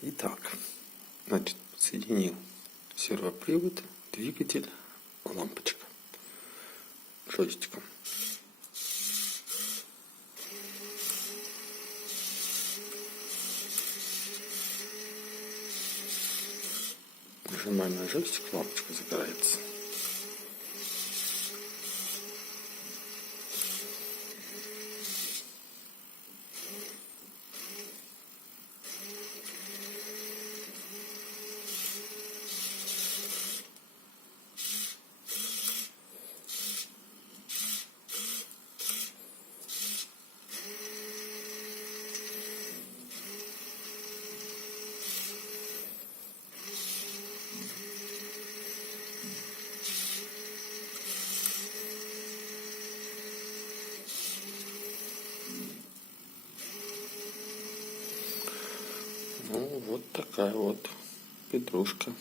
Итак, значит, соединил сервопривод, двигатель, лампочка джойстиком. Нажимаем на джойстик, лампочка загорается. Ну, вот такая вот петрушка.